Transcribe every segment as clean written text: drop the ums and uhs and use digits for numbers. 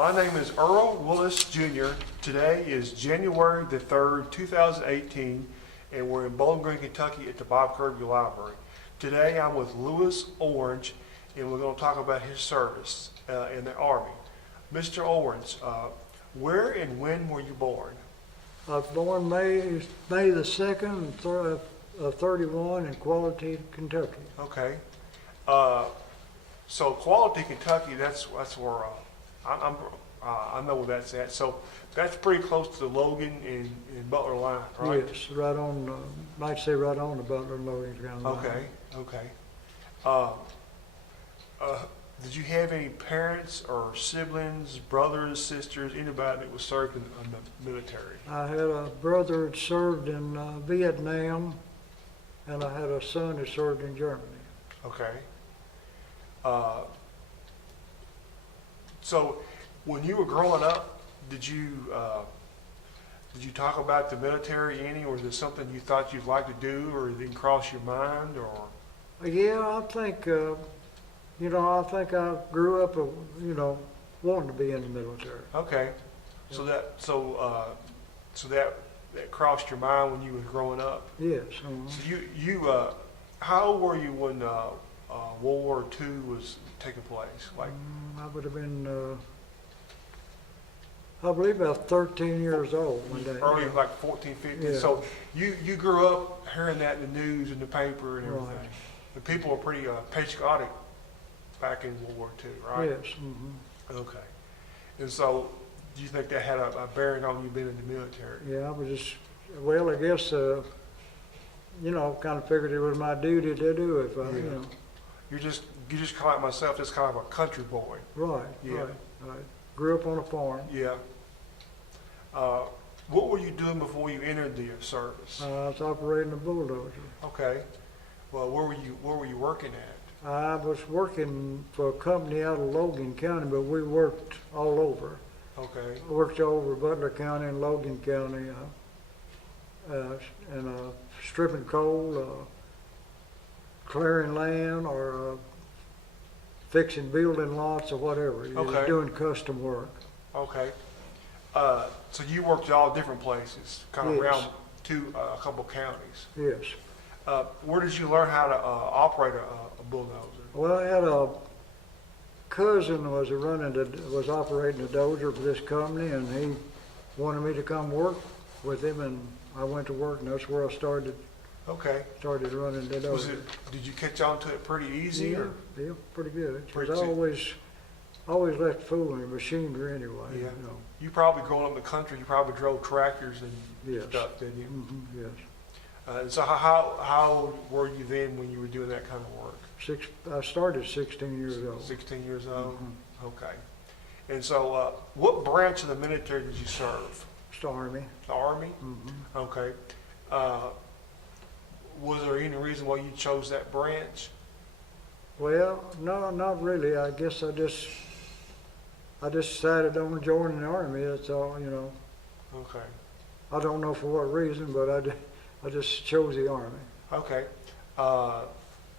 My name is Earl Willis Jr. Today is January the 3rd, 2018, and we're in Bowling Green, Kentucky at the Bob Kirby Library. Today I'm with Lewis Orange, and we're going to talk about his service in the Army. Mr. Orange, where and when were you born? I was born May the 2nd of 31 in Quality, Kentucky. Okay. So Quality, Kentucky, that's where I know where that's at. So that's pretty close to the Logan and Butler line, right? Yes, right on, might say right on the Butler and Logan County line. Okay. Did you have any parents or siblings, brothers, sisters, anybody that was served in the military? I had a brother that served in Vietnam, and I had a son that served in Germany. Okay. So when you were growing up, did you talk about the military any, or is it something you thought you'd like to do, or it didn't cross your mind, or? Yeah, I think, I think I grew up, wanting to be in the military. Okay. So that crossed your mind when you were growing up? Yes. So you how old were you when World War II was taking place? Like I would have been, I believe about 13 years old one day. early, like 14, 15. Yeah. So you grew up hearing that in the news and the paper and everything. Right. The people were pretty patriotic back in World War II, right? Yes. Mm-hmm. Okay. And so do you think that had a bearing on you being in the military? Yeah, I was just, well, I guess, kind of figured it was my duty to do it. Yeah. You just kind of like myself, just kind of a country boy. Right, Yeah. right. Grew up on a farm. Yeah. What were you doing before you entered the service? I was operating a bulldozer. Okay. Well, where were you working at? I was working for a company out of Logan County, but we worked all over. Okay. I worked all over Butler County and Logan County, and stripping coal, clearing land, or fixing building lots or whatever. Okay. Doing custom work. Okay. So you worked at all different places, kind of Yes. around a couple counties. Yes. Where did you learn how to operate a bulldozer? Well, I had a cousin was operating a dozer for this company, and he wanted me to come work with him, and I went to work, and that's where I started Okay. running the dozer. Did you catch on to it pretty easy? Yeah, Or? yeah, pretty good. Pretty Because I soon. always left fooling with machinery anyway. Yeah. You know. You probably growing up in the country, you probably drove tractors and Yes. stuff, didn't you? Mm-hmm, yes. And so how old were you then when you were doing that kind of work? I started 16 years old. 16 years old? Mhm. Okay. And so what branch of the military did you serve? It's the Army. The Army? Mm-hmm. Okay. Was there any reason why you chose that branch? Well, no, not really. I guess I just decided on joining the Army. That's all, Okay. I don't know for what reason, but I just chose the Army. Okay.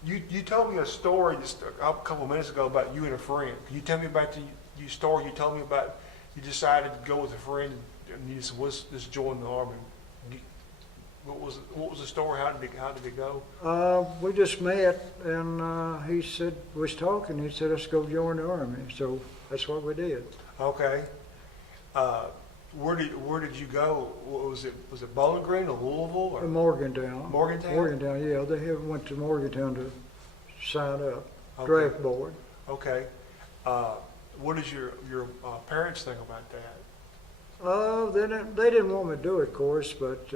You told me a story just a couple of minutes ago about you and a friend. Can you tell me about your story you told me about? You decided to go with a friend and you said, let's join the Army. What was the story? How did it go? We just met, and he said, was talking. He said, let's go join the Army. So that's what we did. Okay. Where did you go? Was it Bowling Green or Louisville or Morgantown. Morgantown? Morgantown, yeah. They went to Morgantown to sign up, Okay. draft board. Okay. What did your parents think about that? They didn't want me to do it, of course, but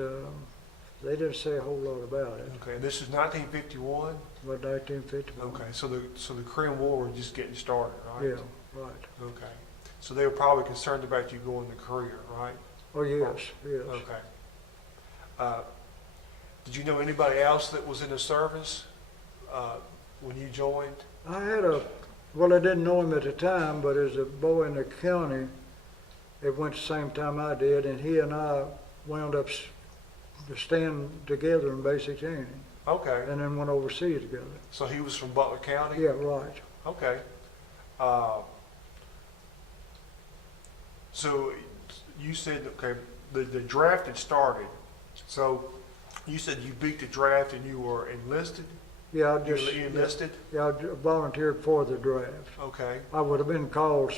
they didn't say a whole lot about it. Okay. This is 1951. About 1951. Okay. So the Korean War was just getting started, right? Yeah, right. Okay. So they were probably concerned about you going to Korea, right? Oh, yes, yes. Okay. Did you know anybody else that was in the service when you joined? I didn't know him at the time, but as a boy in the county, it went the same time I did, and he and I wound up staying together in basic training, Okay. and then went overseas together. So he was from Butler County? Yeah, right. Okay. So you said, okay, the draft had started. So you said you beat the draft and you were enlisted? Yeah, I You just, were enlisted? yeah, I volunteered for the draft. Okay. I would have been called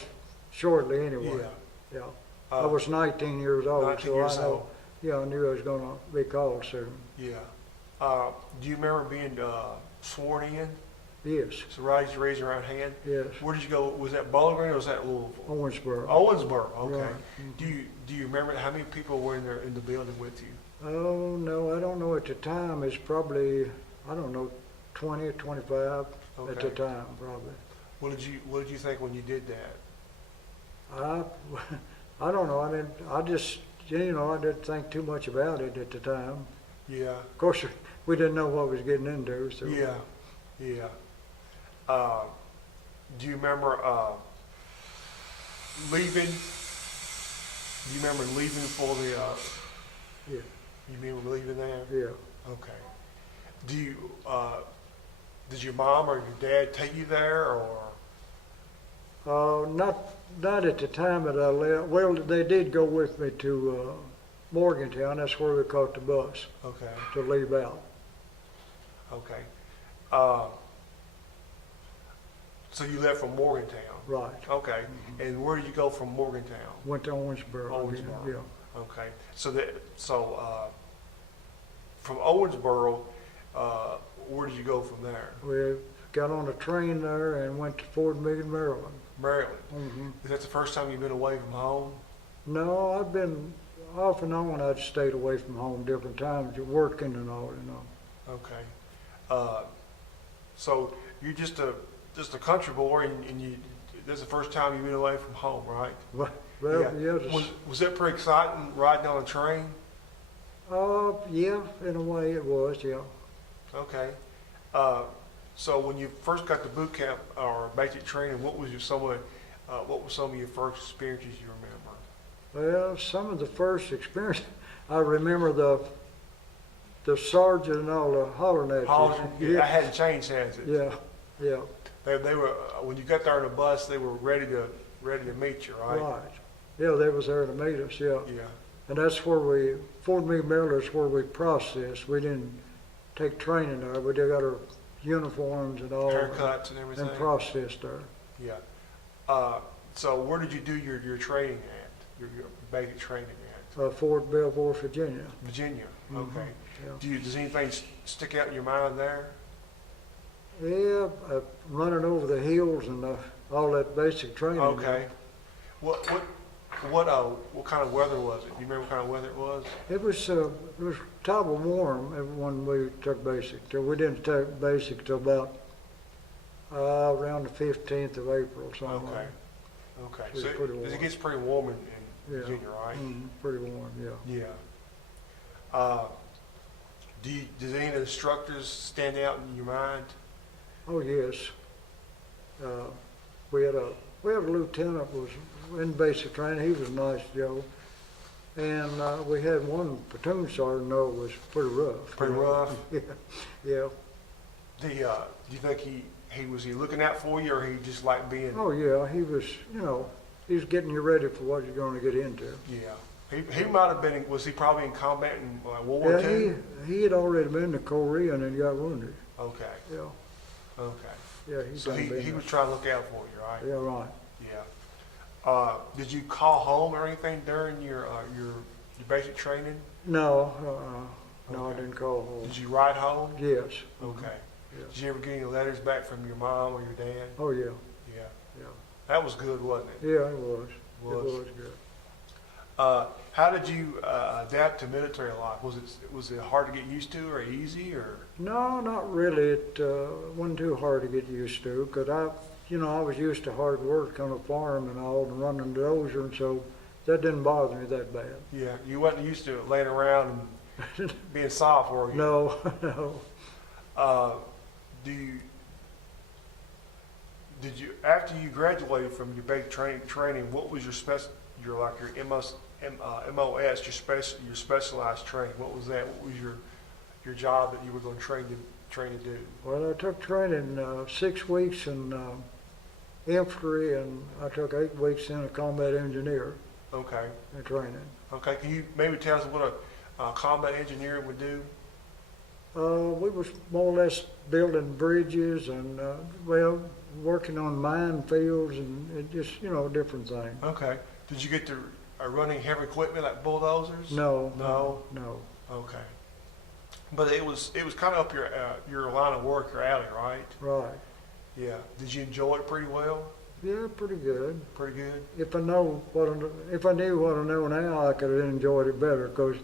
shortly anyway. Yeah. Yeah. I was 19 years old, 19 so years I know, old. yeah, I knew I was gonna be called soon. Yeah. Do you remember being sworn in? Yes, So raise your right hand. yes, Where did you go? Was that Bowling Green or was that Louisville? Owensboro. Owensboro. Okay. Right. Do you remember how many people were in the building with you? Oh, no, I don't know at the time, it's probably, I don't know, 20 or 25 at the Okay. time, probably. What did you think when you did that? I don't know, I just, I didn't think too much about it at the time. Yeah. Of course, we didn't know what we was getting into, so. Yeah. Yeah. Do you remember leaving? Do you remember leaving for the? Yeah, You remember leaving there? yeah. Okay. Do you? Did your mom or your dad take you there, or? Not at the time that I left. Well, they did go with me to Morgantown. That's where we caught the bus Okay. to leave out. Okay. So you left from Morgantown. Right. Okay. And where did you go from Morgantown? Went to Owensboro. Owensboro. Yeah. Okay. From Owensboro, where did you go from there? We got on a train there and went to Fort Meade, Maryland. Maryland. hmm Is that the first time you've been away from home? No, I've been off and on. I'd stayed away from home different times, working and all, Okay. So you're just a country boy, and you. That's the first time you've been away from home, right? Well, Yeah. yeah. Was that pretty exciting riding on a train? Yeah, in a way it was, yeah. Okay. So when you first got to boot camp or basic training, what were some of your first experiences you remember? Well, some of the first experience, I remember the sergeant and all hollering at you. Hollering, I hadn't changed, has it? Yeah, yeah, They were when you got there on the bus, they were ready to meet you, right? right. Yeah, they was there to meet us, yeah. Yeah. And that's where Fort Meade, Maryland is where we processed. We didn't take training there. We did got our uniforms and all. Haircuts and everything. And processed there. Yeah. So where did you do your training at? Your basic training at? Fort Belvoir, Virginia. Virginia. Mhm, Okay. yeah. Does anything stick out in your mind there? Yeah, running over the hills and all that basic training. Okay. What kind of weather was it? Do you remember what kind of weather it was? It was top of warm when we took basic. So we didn't take basic till about around the 15th of April, something like that. Okay. It's So pretty warm. it gets pretty warm in Yeah. Virginia, right? Pretty warm, yeah. Yeah. Does any of the instructors stand out in your mind? Oh, yes. We had a lieutenant was in basic training. He was a nice Joe. And we had one platoon sergeant, though, was pretty rough. Pretty rough? Yeah, yeah. Do you think he was looking out for you, or he just liked being? Oh, yeah, he was, he was getting you ready for what you're going to get into. Yeah. He might have been. Was he probably in combat in World War II? Yeah, he had already been to Korea and got wounded. Okay. Yeah, Okay. yeah. So he was trying to look out for you, right? Yeah, right. Yeah. Did you call home or anything during your basic training? No, no, I Okay. didn't call home. Did you ride home? Yes. Okay. Yeah. Did you ever get any letters back from your mom or your dad? Oh, yeah, Yeah. yeah. That was good, wasn't it? Yeah, it was. Was. It was good. How did you adapt to military life? Was it hard to get used to, or easy, or? No, not really. It wasn't too hard to get used to, because I was used to hard work on a farm and all, and running the dozer, and so that didn't bother me that bad. Yeah, you wasn't used to laying around and being soft, were you? No, no. Did you after you graduated from your basic training? What was your MOS, your specialized training? What was that? What was your job that you were going to train to do? Well, I took training 6 weeks in infantry, and I took 8 weeks in a combat engineer. Okay. and training. Okay. Can you maybe tell us what a combat engineer would do? We was more or less building bridges and, well, working on minefields and it just, different things. Okay. Did you get to running heavy equipment like bulldozers? No. No. No. Okay. But it was kind of up your line of work, your alley, right? Right. Yeah. Did you enjoy it pretty well? Yeah, pretty good. Pretty good. If I knew what I know now, I could have enjoyed it better because,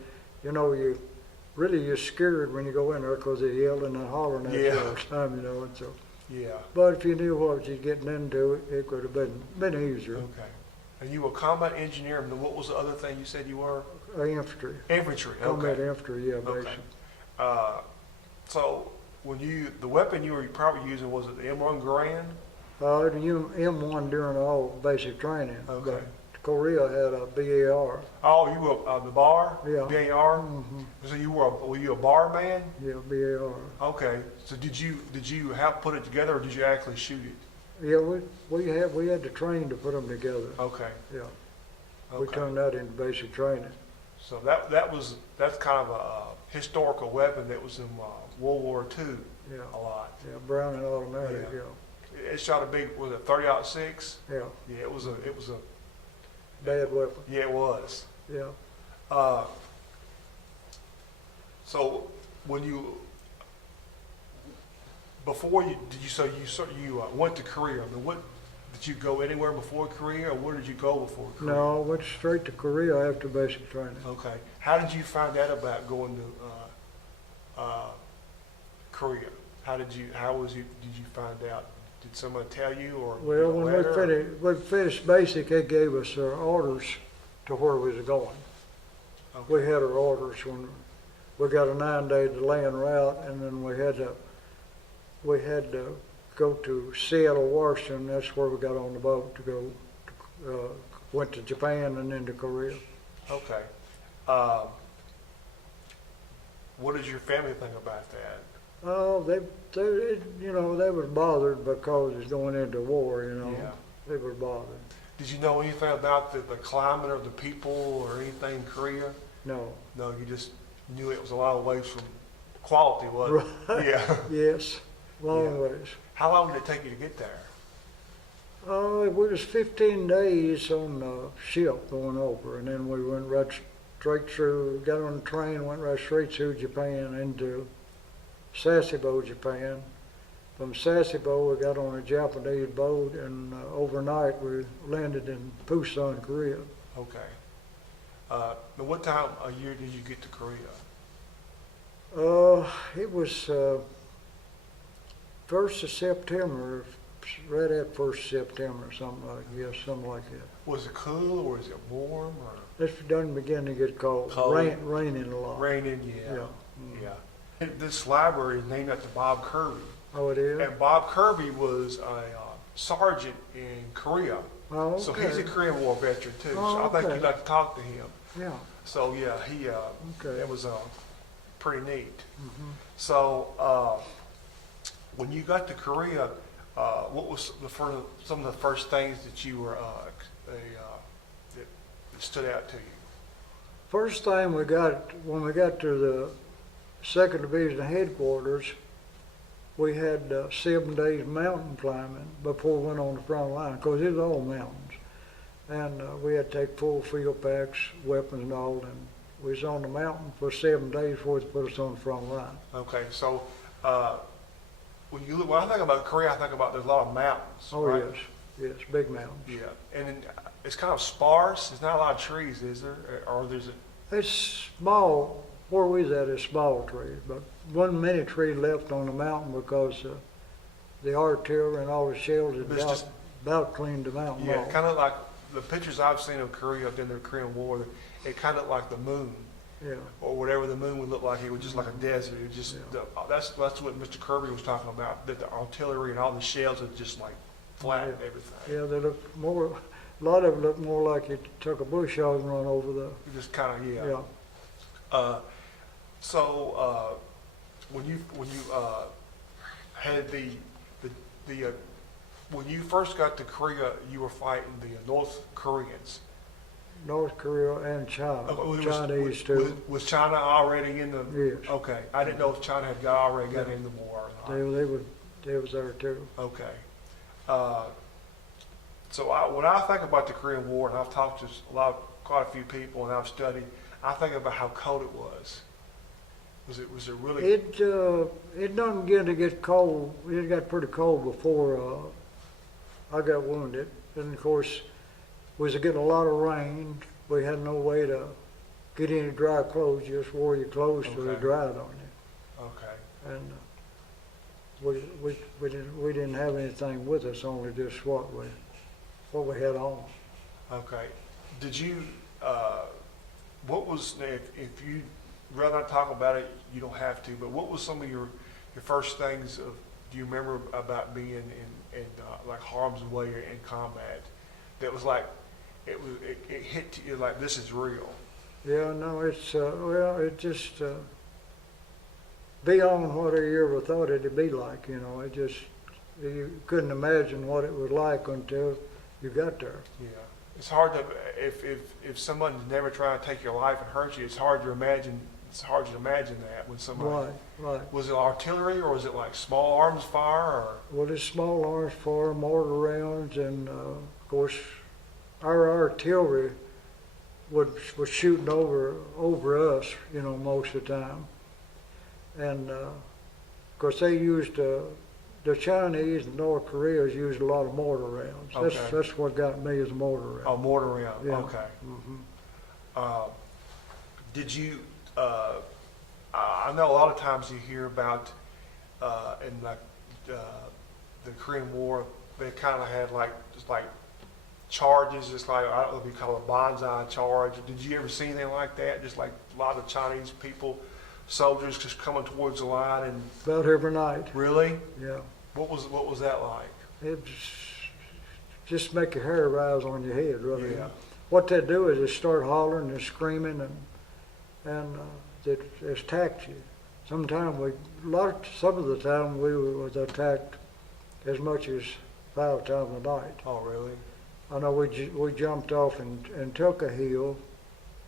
you're scared when you go in there because they're yelling and hollering at you Yeah. all the time, and so. Yeah. But if you knew what you're getting into, it could have been easier. Okay. And you were a combat engineer, and what was the other thing you said you were? Infantry. Infantry. Combat Okay. infantry, yeah, Okay. basically. So the weapon you were probably using, was it the M1 Garand? The M1 during all basic training. Okay. But Korea had a BAR. Oh, you were the bar? Yeah. BAR? Mm-hmm. So were you a bar man? Yeah, BAR. Okay. So did you have put it together, or did you actually shoot it? Yeah, we had to train to put them together. Okay. Yeah. We Okay. turned that into basic training. So that's kind of a historical weapon that was in World War II Yeah. a lot. Yeah, Browning automatic. Yeah. Yeah. It shot a big, was it 30-06? Yeah. Yeah, it was a Bad weapon. yeah, it was. Yeah. So when you went to Korea? I mean, did you go anywhere before Korea, or where did you go before Korea? No, I went straight to Korea after basic training. Okay. How did you find out about going to Korea? Did you find out? Did someone tell you, or Well, a when letter? we finished basic, they gave us our orders to where we was going. Okay. We had our orders when we got a 9-day land route, and then we had to go to Seattle, Washington. That's where we got on the boat to go. Went to Japan and then to Korea. Okay. What does your family think about that? Oh, they were bothered because it's going into war. Yeah. They were bothered. Did you know anything about the climate or the people or anything in Korea? No. No, you just knew it was a lot of ways from quality, wasn't it? Right. Yeah. Yes, long Yeah. ways. How long did it take you to get there? It was 15 days on the ship going over, and then we went right straight through, got on the train, went right straight through Japan into Sasebo, Japan. From Sasebo, we got on a Japanese boat, and overnight we landed in Busan, Korea. Okay. Now what time of year did you get to Korea? It was 1st of September, right at 1st September, something like that. Was it cool or was it warm or It's done begin to get cold. Cold. Raining a lot. raining? Yeah. Yeah. Yeah. And this library is named after Bob Kirby. Oh, it is? And Bob Kirby was a sergeant in Korea. Oh, okay. So he's a Korean War veteran too. Oh, So I think okay. you'd like to talk to him. Yeah. So yeah, Okay. it was pretty neat. Mhm. So when you got to Korea, what was some of the first things that you were that stood out to you? First thing when we got to the 2nd Division headquarters, we had 7 days mountain climbing before we went on the front line, because it was all mountains. And we had to take full field packs, weapons and all, and we was on the mountain for 7 days before they put us on the front line. Okay, so when I think about Korea, I think about there's a lot of mountains. Oh, right? yes, big mountains. Yeah, and then, it's kind of sparse. There's not a lot of trees, is there? Or there's a It's small, where we was at is small trees, but one mini tree left on the mountain because the artillery and all the shells had But it's about cleaned the mountain yeah, off. kind of like the pictures I've seen of Korea during the Korean War. It kind of like the moon, Yeah, or whatever the moon would look like. It was just like a desert. It just Yeah. that's what Mr. Kirby was talking about. That the artillery and all the shells are just like flat and everything. yeah, they look more, a lot of it looked more like you took a bush hog and run over the, Just kind of yeah. So when you had when you first got to Korea, you were fighting the North Koreans, North Korea and China, Was- Chinese too. Was China already in the? Yes, Okay, I didn't know if China had already got in the war or not. they was there too. Okay. So when I think about the Korean War, and I've talked to quite a few people, and I've studied, I think about how cold it was. Was it really? It doesn't get cold. It got pretty cold before I got wounded, and of course, we was getting a lot of rain. We had no way to get any dry clothes. You just wore your clothes till they Okay. dried on you. Okay. And we didn't have anything with us, only just what we had on. Okay. Did you? What was if you rather not talk about it? You don't have to. But what was some of your first things? Do you remember about being in like harm's way or in combat? That was like it hit you like this is real. Yeah, no, it's well, it just beyond what you ever thought it'd be like. You know, it just you couldn't imagine what it was like until you got there. Yeah, it's hard to if someone's never trying to take your life and hurt you. It's hard to imagine. It's hard to imagine that when somebody. Right. Was it artillery or was it like small arms fire or? Well, it's small arms for mortar rounds, and of course, our artillery was shooting over us, you know, most of the time. And of course, they used the Chinese and North Koreans used a lot of mortar rounds. Okay. That's what got me is mortar rounds. Oh, mortar round. Yeah. Okay. Hmm. Did you? I know a lot of times you hear about in like the Korean War, they kind of had like just like charges, just like I don't know if you call it a banzai charge. Did you ever see anything like that? Just like a lot of Chinese people, soldiers just coming towards the line and About every night. really? Yeah. What was that like? It just make your hair rise on your head, really. Yeah. What they do is they start hollering and screaming, and they attack you. Some of the time we was attacked as much as 5 times a night. Oh, really? I know we jumped off and took a hill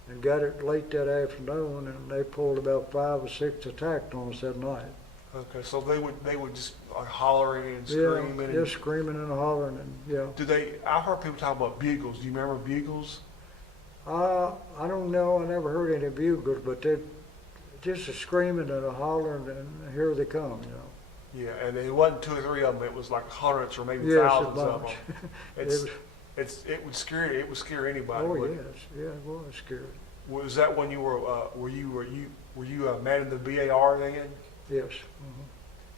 and got it late that afternoon, and they pulled about 5 or 6 attacks on us that night. Okay, so they would just like hollering and screaming. Yeah, just screaming and hollering, and yeah. I heard people talk about bugles. Do you remember bugles? I don't know. I never heard any bugles, but they just a screaming and a hollering, and here they come. You know. Yeah, and it wasn't 2 or 3 of them. It was like hundreds or maybe Yes, a thousands of bunch. them. It would scare anybody. Oh wouldn't yes, yeah, it was scary. it? Was that when you were you manning the BAR then? Yes. Mm-hmm.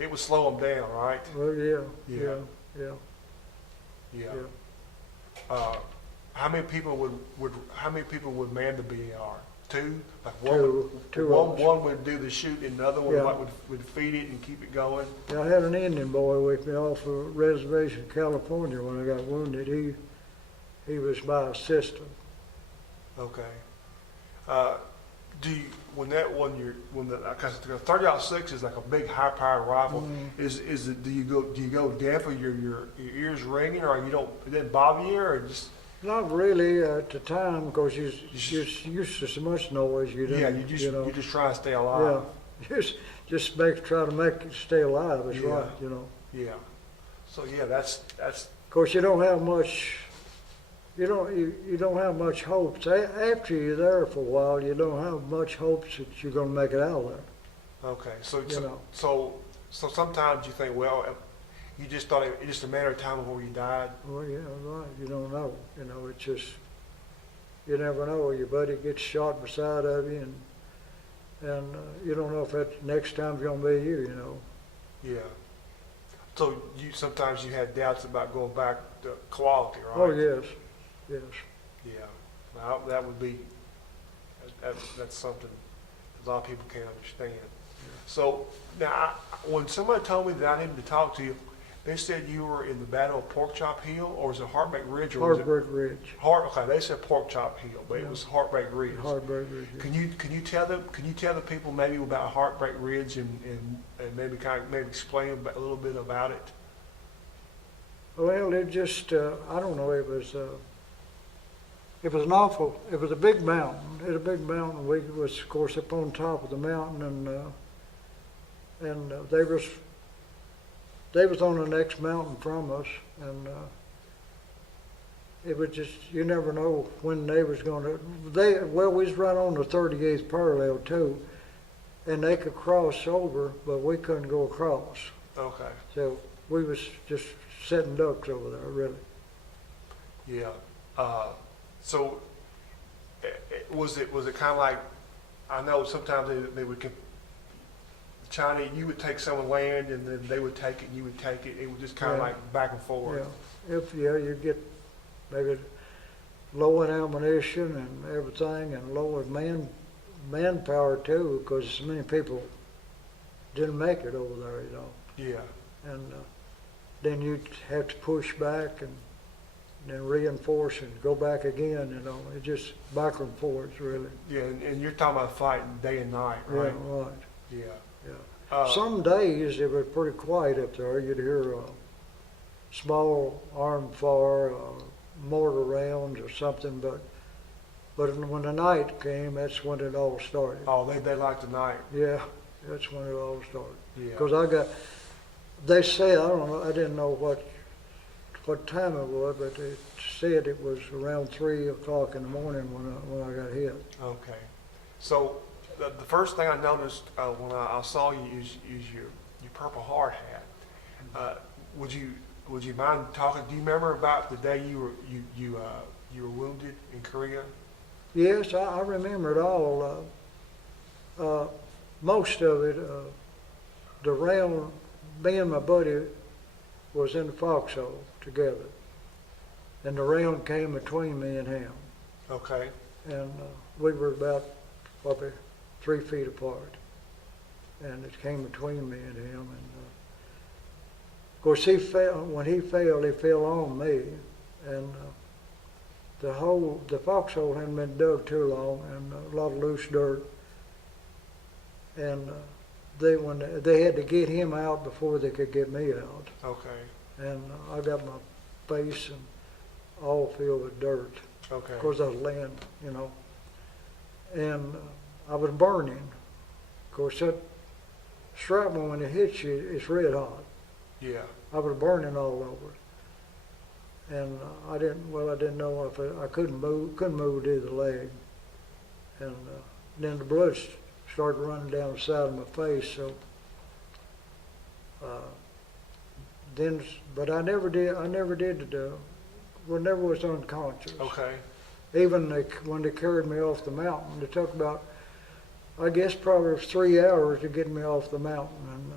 It would slow them down, right? Well, yeah. Yeah. How many people would man the BAR? 2? Like Two of us. one would do the shooting, and another one Yeah. would feed it and keep it going. Yeah, I had an Indian boy with me off of Reservation, California, when I got wounded. He was my assistant. Okay. Do you, when the 30-06 is like a big high-powered rifle, do you go deaf or your ears ringing, or it didn't bother you, or just? Not really at the time, because you're used to so much noise. You didn't, you just try to stay alive. Yeah, just try to make it stay alive. Is Yeah. right, you know. Yeah. So yeah, that's. Of course, you don't have much. You don't have much hopes. After you're there for a while, you don't have much hopes that you're going to make it out of there. Okay. know. So sometimes you think, well, you just thought it's just a matter of time before you died. Well, yeah, right. You don't know. You know, it's just you never know. Your buddy gets shot beside of you, and you don't know if that next time's going to be you. You know. Yeah. So sometimes you had doubts about going back to quality, right? Oh yes, yes. Yeah. Well, that would be that's something a lot of people can't understand. So now, when somebody told me that I needed to talk to you, they said you were in the Battle of Pork Chop Hill, or was it Heartbreak Ridge? Or Heartbreak Ridge. Okay, they said Pork Chop Hill, but Yeah. it was Heartbreak Ridge. Heartbreak Ridge. Yeah. Can you tell the people maybe about Heartbreak Ridge and maybe explain a little bit about it? Well, it just I don't know. It was it was an awful, it was a big mountain. It was a big mountain. We was, of course, up on top of the mountain, and they was on the next mountain from us, and it was just, you never know when they was gonna, well, we was right on the 38th parallel too, and they could cross over, but we couldn't go across. Okay. So we was just setting ducks over there, really. Yeah. So was it kind of like, I know sometimes they would, Chinese, you would take someone land and then they would take it and you would take it. It was just kind of Yeah. like back and forth. Yeah, you get maybe low in ammunition and everything, and low in manpower too, because so many people didn't make it over there, you know. Yeah. And then you'd have to push back and then reinforce and go back again, you know. It just back and forth, really. Yeah, and you're talking about fighting day and night, right? Yeah, right. Yeah. Yeah. Some days it was pretty quiet up there. You'd hear small arm fire, mortar rounds or something, but when the night came, that's when it all started. Oh, they like the night. Yeah, that's when it all started. Yeah. Because they say, I don't know, I didn't know what time it was, but they said it was around 3 o'clock in the morning when I got hit. Okay. So the first thing I noticed when I saw you is your Purple Heart hat. Would you mind talking? Do you remember about the day you were wounded in Korea? Yes, I remember it all. Most of it, the round, me and my buddy was in the foxhole together, and the round came between me and him, Okay. and we were about probably 3 feet apart, and it came between me and him, and of course he fell. When he fell on me, and the foxhole hadn't been dug too long, and a lot of loose dirt, and they had to get him out before they could get me out. Okay. And I got my face and all filled with dirt. Okay. Of course, I was laying, you know, and I was burning. Of course, that shrapnel, when it hits you, it's red hot. Yeah. I was burning all over, and I didn't know if I couldn't move either leg, and then the blood started running down the side of my face. So but I never never was unconscious. Okay. Even when they carried me off the mountain, it took about, I guess, probably 3 hours to get me off the mountain,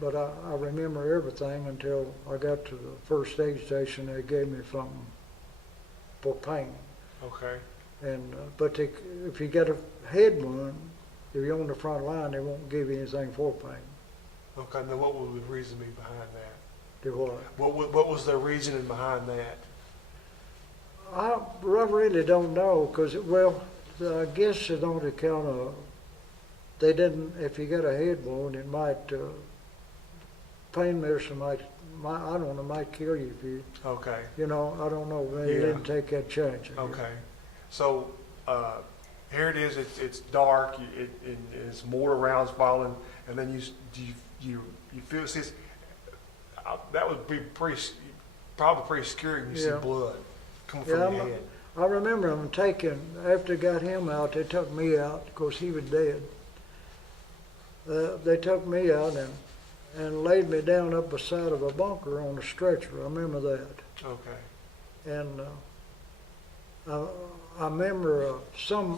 but I remember everything until I got to the first aid station. They gave me something for pain. Okay. And but if you get a head wound, if you're on the front line, they won't give you anything for pain. Okay. Now, what would the reason be behind that? Do what? What was the reasoning behind that? I really don't know, because, well, I guess it on account of, they didn't, if you get a head wound, it might, pain medicine might, I don't know, might kill you if you, Okay. you know, I don't know, they Yeah. didn't take that chance. Okay. So here it is. It's dark. It's mortar rounds falling, and then you feel it says that would be probably pretty scary when you see Yeah. blood coming Yeah, from your head. I remember them after they got him out, they took me out. Of course, he was dead. They took me out and laid me down up beside of a bunker on a stretcher. I remember that. Okay. And I remember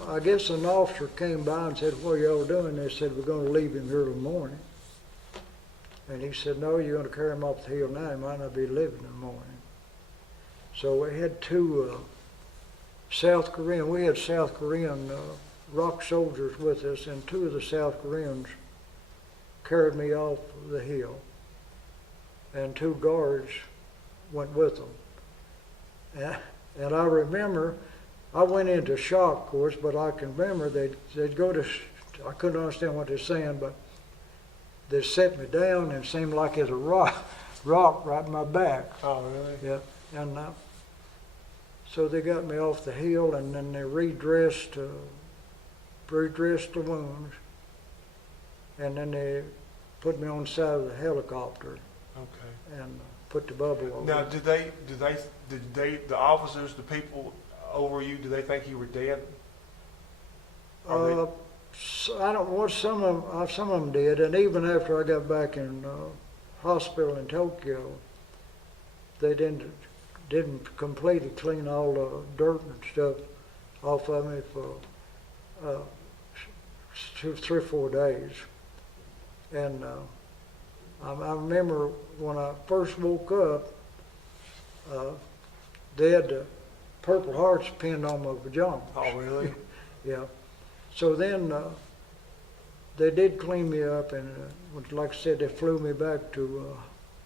I guess an officer came by and said, "What are y'all doing?" They said, "We're going to leave him here till morning." And he said, "No, you're going to carry him up the hill now. He might not be living in the morning." So we had two South Korean rock soldiers with us, and 2 of the South Koreans carried me off the hill, and 2 guards went with them. And I remember, I went into shock, of course, but I can remember they'd go to, I couldn't understand what they're saying, but they set me down, and it seemed like there's a rock right in my back. Oh, really? Yeah, and So they got me off the hill, and then they redressed the wounds, and then they put me on the side of the helicopter Okay. and put the bubble over. Now, did the officers, the people over you, did they think you were dead? Or I don't know what some of them did, and even after I got back in hospital in Tokyo, they didn't completely clean all the dirt and stuff off of me for 3 or 4 days. And I remember when I first woke up, they had the Purple Hearts pinned on my pajamas. Oh, really? Yeah. So then they did clean me up, and like I said, they flew me back to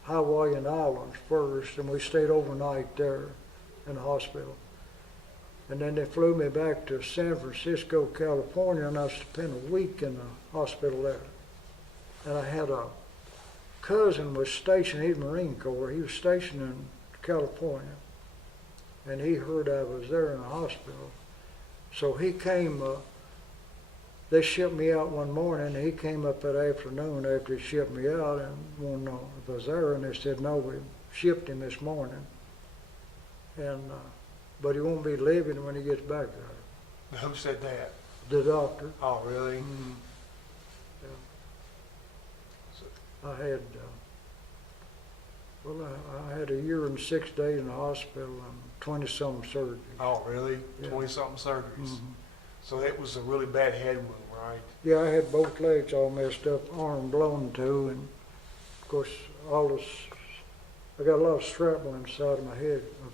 Hawaiian Islands first, and we stayed overnight there in the hospital. And then they flew me back to San Francisco, California, and I spent a week in the hospital there. And I had a cousin was stationed, he's Marine Corps, he was stationed in California, and he heard I was there in the hospital. So he came, they shipped me out one morning, and he came up that afternoon after he shipped me out and wanted to know if I was there, and they said, no, we shipped him this morning, and but he won't be living when he gets back there. Who said that? The doctor. Oh, really? Mm-hmm. I had, I had 1 year and 6 days in the hospital and 20-something surgeries. Oh, really? Yeah. 20-something surgeries. Mm-hmm. So that was a really bad head wound, right? Yeah, I had both legs all messed up, arm blown too, and of course, I got a lot of shrapnel inside of my head of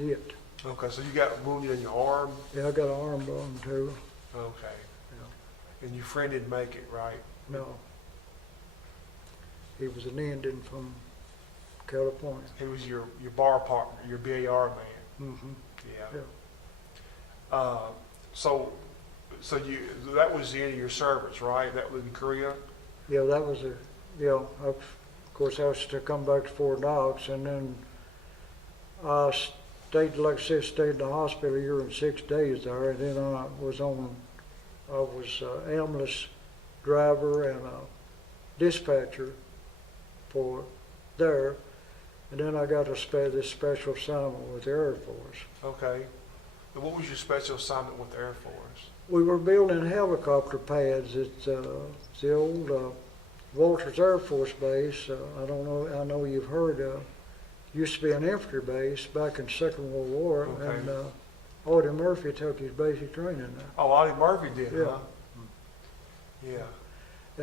it. Okay, so you got wounded in your arm? Yeah, I got an arm blown too. Okay. Yeah. And your friend didn't make it, right? No. He was an Indian from California. He was your bar partner, your BAR man. Mm-hmm. Yeah. Yeah. So that was the end of your service, right? That was in Korea? Yeah, that was of course I was to come back to Fort Knox, and then I stayed, like I said, stayed in the hospital 1 year and 6 days there, and then I was ambulance driver and a dispatcher for there, and then I got this special assignment with the Air Force. Okay. And what was your special assignment with the Air Force? We were building helicopter pads at the old Walters Air Force Base. I don't know, I know you've heard of. Used to be an infantry base back in the Second World War, Okay. and Audie Murphy took his basic training there. Oh, Audie Murphy did, Yeah. huh? Yeah.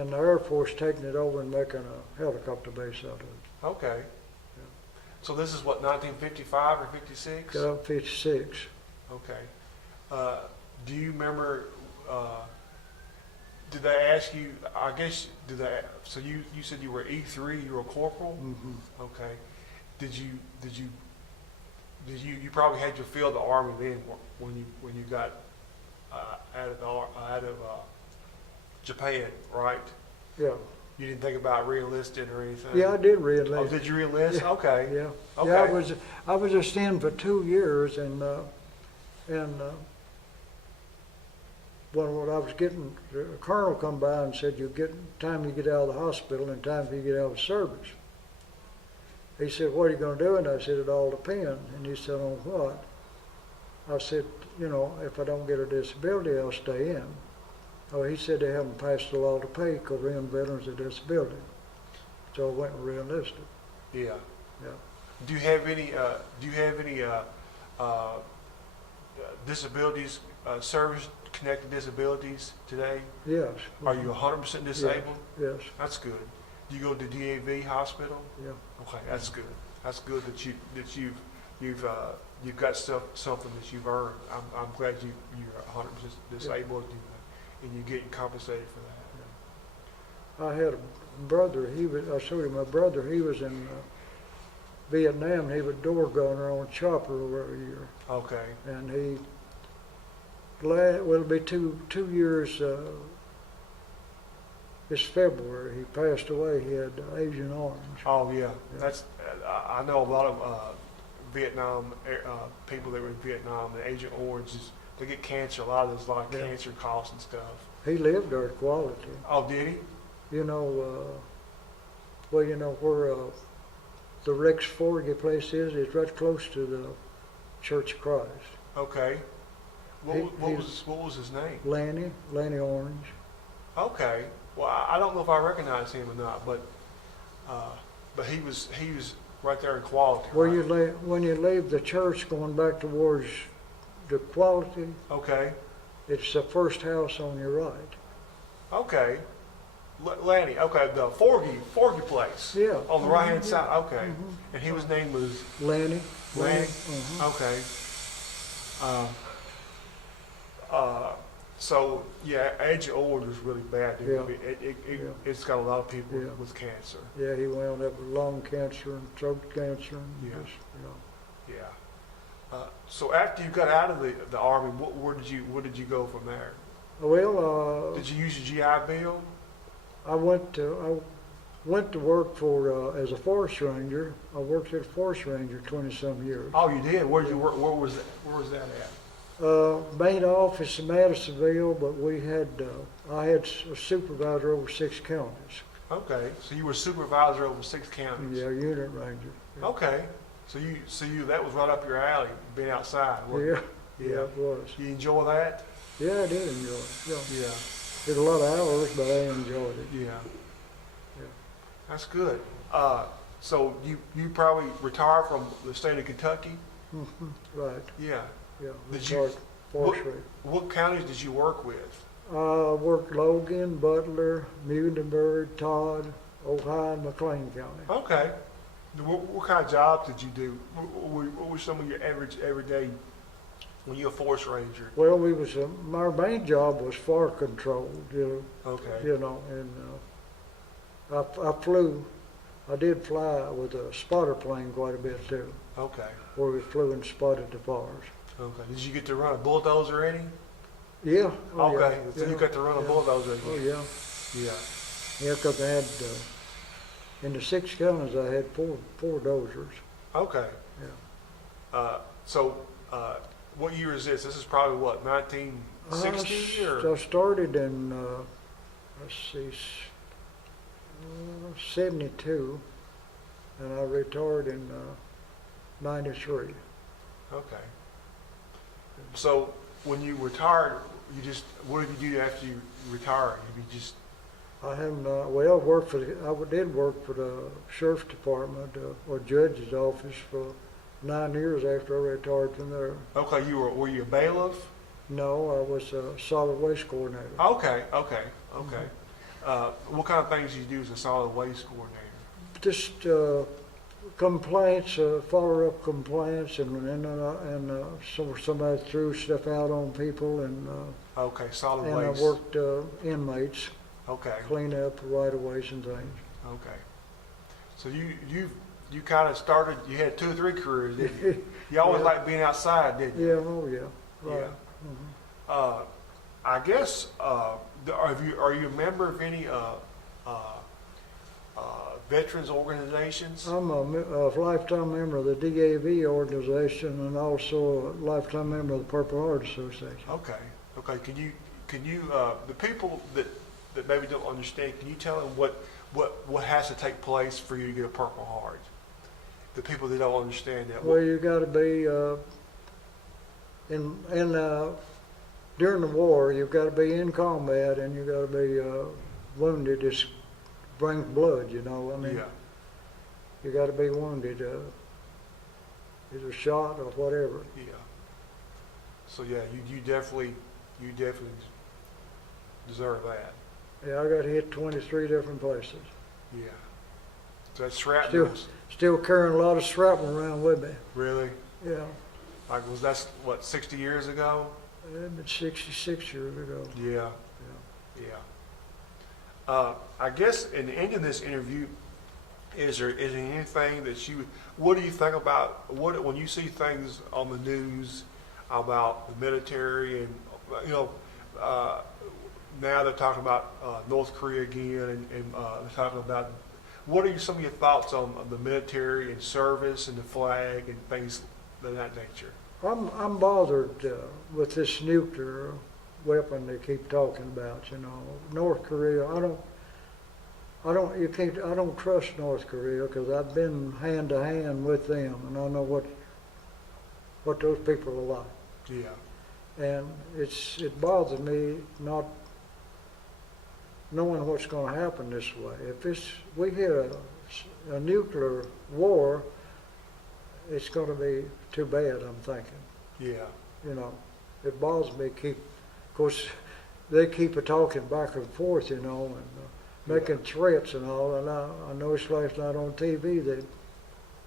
And the Air Force taking it over and making a helicopter base out of it. Okay. So this is what, 1955 or 56? Got up 56. Okay. Do you remember, did they ask you, I guess, so you said you were E3, you were a corporal? Mm-hmm. Okay. You probably had your feel of the Army then when you got out of Japan, right? Yeah. You didn't think about re-enlisting or anything? Yeah, I did re-enlist. Oh, did you re-enlist? Yeah. Okay. Yeah. Okay. Yeah, I was just in for 2 years, and when I was getting, the colonel come by and said, time you get out of the hospital and time you get out of service. He said, what are you going to do? And I said, it all depends. And he said, on what? I said, if I don't get a disability, I'll stay in. Oh, he said they haven't passed a law to pay Korean veterans a disability. So I went and re-enlisted. Yeah. Yeah. Do you have any disabilities, service-connected disabilities today? Yes. Are you 100% disabled? Yes. That's good. Do you go to DAV hospital? Yeah. Okay, that's good. That's good that you've got something that you've earned. I'm glad you're 100% disabled and you're getting compensated for that. I had a brother. I showed you my brother. He was in Vietnam. He was door gunner on a chopper over a year. Okay. And it'll be two years. This February, he passed away. He had Agent Orange. Oh yeah, that's. I know a lot of Vietnam people that were in Vietnam, the Agent Orange, they get cancer. A lot of those like Yeah. cancer costs and stuff. He lived there at Quality. Oh, did he? You know, well, you know where the Rex Forgy place is? It's right close to the Church of Christ. Okay. He- What was his name? Lanny Orange. Okay. Well, I don't know if I recognize him or not, but he was right there in Quality. Where right? you when you leave the church going back towards the Quality, Okay. it's the first house on your right. Okay. Lanny. Okay. The Forgy place. Yeah. On the right hand Yeah. side. Okay. And his name was Lanny. Lanny. Mhm. Okay. So yeah, Agent Orange was really bad. Dude. Yeah. It's got a lot of people Yeah. with cancer. Yeah, he wound up with lung cancer and throat cancer. And Yeah. just, Yeah. So after you got out of the army, where did you go from there? Well, Did you use your GI Bill? I went to work for as a forest ranger. I worked as a forest ranger 20-some years. Oh, you did. Where did you work? Where was that at? Main office in Madisonville, but I had a supervisor over 6 counties. Okay. So you were supervisor over 6 counties. Yeah, unit ranger. Yeah. Okay. So you that was right up your alley, being outside. Yeah, Yeah. yeah, it was. You enjoy that? Yeah, I did enjoy it. Yeah. Yeah. Did a lot of hours, but I enjoyed it. Yeah. Yeah. That's good. So you probably retired from the state of Kentucky? Mhm, right, Yeah. yeah. Did you- Retired forestry. What counties did you work with? Worked Logan, Butler, Muhlenberg, Todd, Ohio, and McLean County. Okay. What kind of jobs did you do? What were some of your average everyday when you're a forest ranger? Well, our main job was fire control, Okay. and I did fly with a spotter plane quite a bit too, Okay. where we flew and spotted the fires. Okay. Did you get to run a bulldozer any? Yeah. Oh, Okay. yeah, So you yeah, got to run a yeah. bulldozer Oh, any? yeah. Yeah. Yeah, because I had, in the 6 counties, I had four dozers. Okay. Yeah. What year is this? This is probably what, 1960 or? I started in, let's see, 72, and I retired in 93. Okay. So when you retired, what did you do after you retired? You just, I haven't, I did work for the sheriff's department, or judge's office for 9 years after I retired from there. okay, were you a bailiff? No, I was a solid waste coordinator. Okay. What kind of things did you do as a solid waste coordinator? Just complaints, follow up complaints, and somebody threw stuff out on people, and Okay, solid I waste. worked inmates, Okay, clean up right of ways and things. okay. So you kind of started, you had 2 or 3 careers, didn't you? You always Yeah. liked being outside, didn't you? Yeah, oh yeah, right. Yeah. Mhm. I guess, are you a member of any veterans organizations? I'm a lifetime member of the DAV organization and also a lifetime member of the Purple Heart Association. Okay. Can you the people that maybe don't understand, can you tell them what has to take place for you to get a Purple Heart? The people that don't understand that. Well, you got to be during the war. You've got to be in combat, and you got to be wounded. It brings blood, I mean, Yeah. you got to be wounded, either shot or whatever. Yeah. So yeah, you definitely deserve that. Yeah, I got hit 23 different places. Yeah. So that's shrapnel. Still carrying a lot of shrapnel around with me. Really? Yeah, Like, was that what, 60 years ago? it was 66 years ago. Yeah. Yeah. Yeah. I guess in the end of this interview, is there anything that what do you think about when you see things on the news about the military and now they're talking about North Korea again and they're talking about What are some of your thoughts on the military and service and the flag and things of that nature? I'm bothered with this nuclear weapon they keep talking about. You know, North Korea. I don't trust North Korea because I've been hand to hand with them, and I know what those people are like. Yeah. And it bothers me not knowing what's going to happen this way. If we hit a nuclear war, it's going to be too bad, I'm thinking. Yeah. You know, it bothers me. Of course, they keep talking back and forth, you know, and making threats and all. And I noticed last night on TV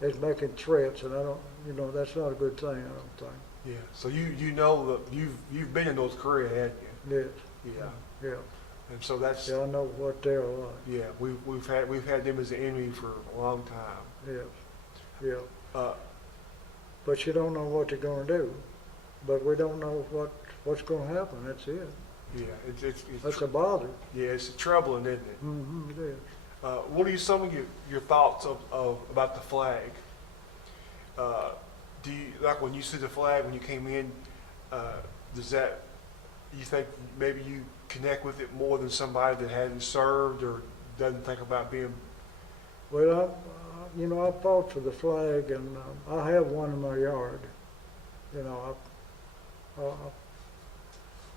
they're making threats, and I don't, you know, that's not a good thing, I don't think. Yeah. So you know that you've been in North Korea, haven't you? Yes. Yeah. Yeah. And so that's Yeah, I know what they're like. yeah. We've had them as the enemy for a long time. Yes. Yeah. Uh, But you don't know what they're going to do. But we don't know what's going to happen. That's it. yeah. It's That's a bother. yeah. It's troubling, isn't it? Mm-hmm, it is. What are some of your thoughts of about the flag? Do you like when you see the flag when you came in? Does that you think maybe you connect with it more than somebody that hadn't served or doesn't think about being? Well, I fought for the flag, and I have one in my yard. You know,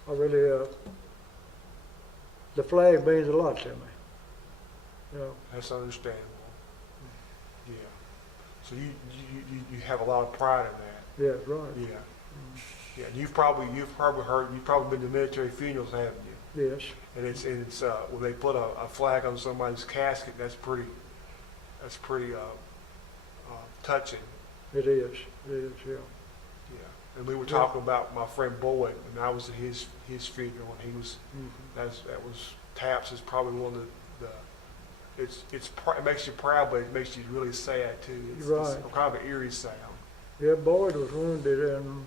I really, the flag means a lot to me. You know, That's understandable. Yeah. So you have a lot of pride in that. yeah, right. Yeah. Yeah. And you've probably been to military funerals, haven't you? Yes, And it's when they put a flag on somebody's casket, that's pretty touching. it is. It is, yeah. Yeah. And we were talking about my friend Boyd, and I was at his funeral, and he was that was Taps is probably one of the it makes you proud, but it makes you really sad too. It's kind of an eerie sound. Yeah, Boyd was wounded in,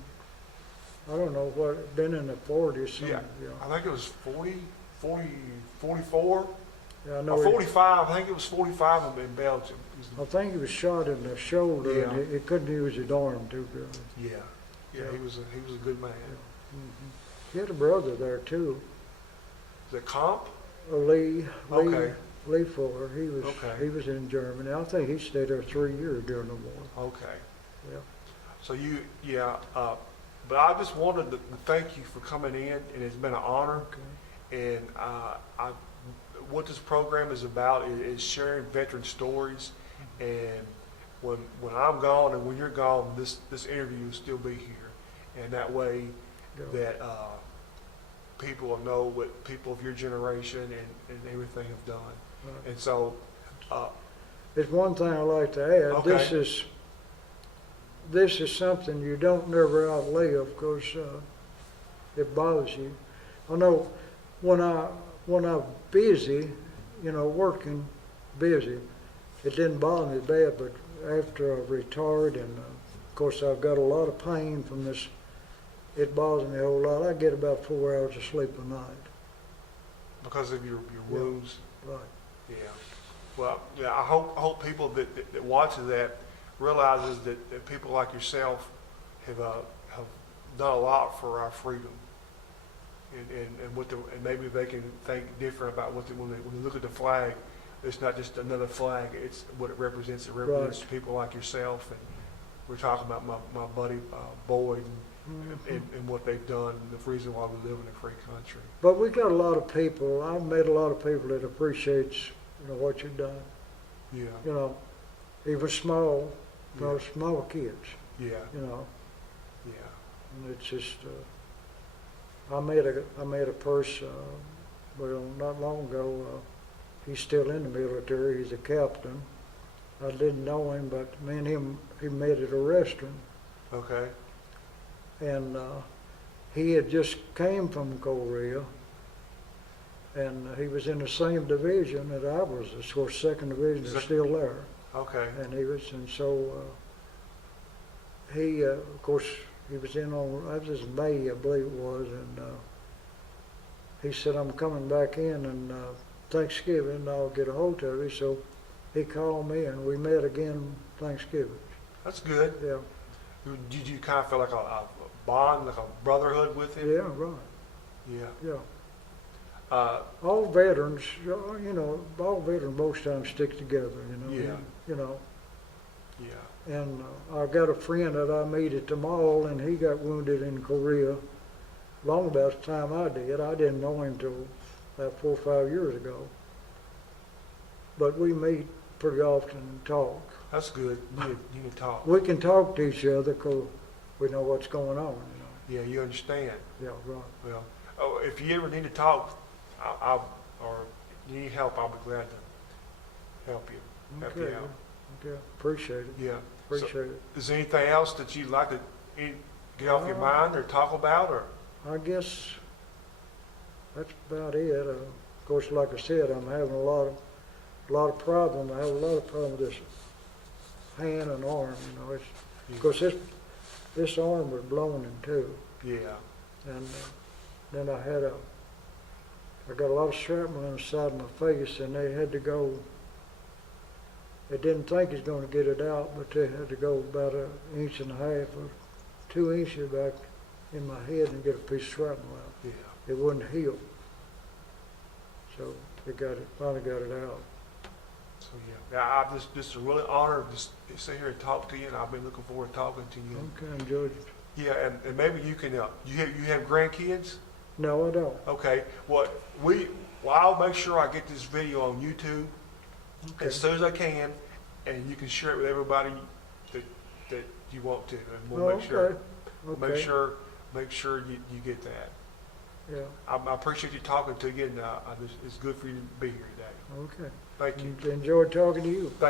I don't know what, been in the 40s. Yeah. Yeah. I think it was 44, Yeah, I know. or 45. I think it was 45 in Belgium. I think he was shot in the shoulder, Yeah. and he couldn't use his arm too good. Yeah. Yeah, he was a good man. He had a brother there too, Is it Comp? Lee. Okay. Lee Fuller. Okay. He was in Germany. I think he stayed there 3 years during the war. Okay. Yeah. So but I just wanted to thank you for coming in, and it's been an honor. Okay. And what this program is about is sharing veteran stories. And when I'm gone and when you're gone, this interview will still be here, and that way that people will know what people of your generation and everything have done. Right. And so, There's one thing I'd like to add. Okay. This is something you don't never outlive because it bothers you. I know when I'm busy, working busy, it didn't bother me bad, but after I retired and of course I've got a lot of pain from this, it bothers me a whole lot. I get about 4 hours of sleep a night. because of your wounds. Right. Yeah. Well, yeah. I hope people that watches that realizes that people like yourself have done a lot for our freedom, and maybe they can think different about when they look at the flag. It's not just another flag. It's what it represents. It represents people like yourself, and we're talking about my buddy Boyd and what they've done, and the reason why we live in a free country. But we got a lot of people. I've met a lot of people that appreciates what you've done. Yeah. Even small Yeah. small kids. Yeah. Yeah. And it's just. I met a person. Not long ago. He's still in the military. He's a captain. I didn't know him, but me and him, he met at a restaurant. Okay. And he had just came from Korea, and he was in the same division that I was. Of course, second division is still there. Okay. And he, of course, he was in on, that was May, I believe it was, and he said, I'm coming back in and Thanksgiving, and I'll get a hold of you. So he called me and we met again Thanksgiving. That's good. Yeah, Did you kind of feel like a bond, like a brotherhood with him? yeah, right, Yeah. yeah. Uh, All veterans, you know, all veterans most times stick together, you know. Yeah. You know, yeah. and I got a friend that I meet at the mall, and he got wounded in Korea long about the time I did. I didn't know him till about 4 or 5 years ago. But we meet pretty often and talk. That's good. You can talk. We can talk to each other because we know what's going on, Yeah, you understand. you know. Yeah, right. Well, oh, if you ever need to talk, or you need help, I'll be glad to help you Okay, out. okay, appreciate it, Yeah. appreciate So, it. is there anything else that you'd like to get off your mind or talk about, or? I guess that's about it. Of course, like I said, I'm having a lot of problem. I have a lot of problem with this hand and arm. You know, it's of course this arm was blown in two, Yeah. and then I got a lot of shrapnel on the side of my face, and they had to go. They didn't think he's going to get it out, but they had to go about 1.5 inches or 2 inches back in my head and get a piece of shrapnel out. Yeah. It wouldn't heal. So finally got it out. So yeah, I'm just really honored to sit here and talk to you, and I've been looking forward to talking to you. Okay, enjoyed it. Yeah, and maybe you can. You have grandkids? No, I don't. Okay. Well, I'll make sure I get this video on YouTube Okay. as soon as I can, and you can share it with everybody that you want to, and we'll Oh, make sure. okay. Okay. Make sure you get that. Yeah. I appreciate you talking to you, and it's good for you to be here today. Okay. Thank you. Enjoyed talking to you. Thank you.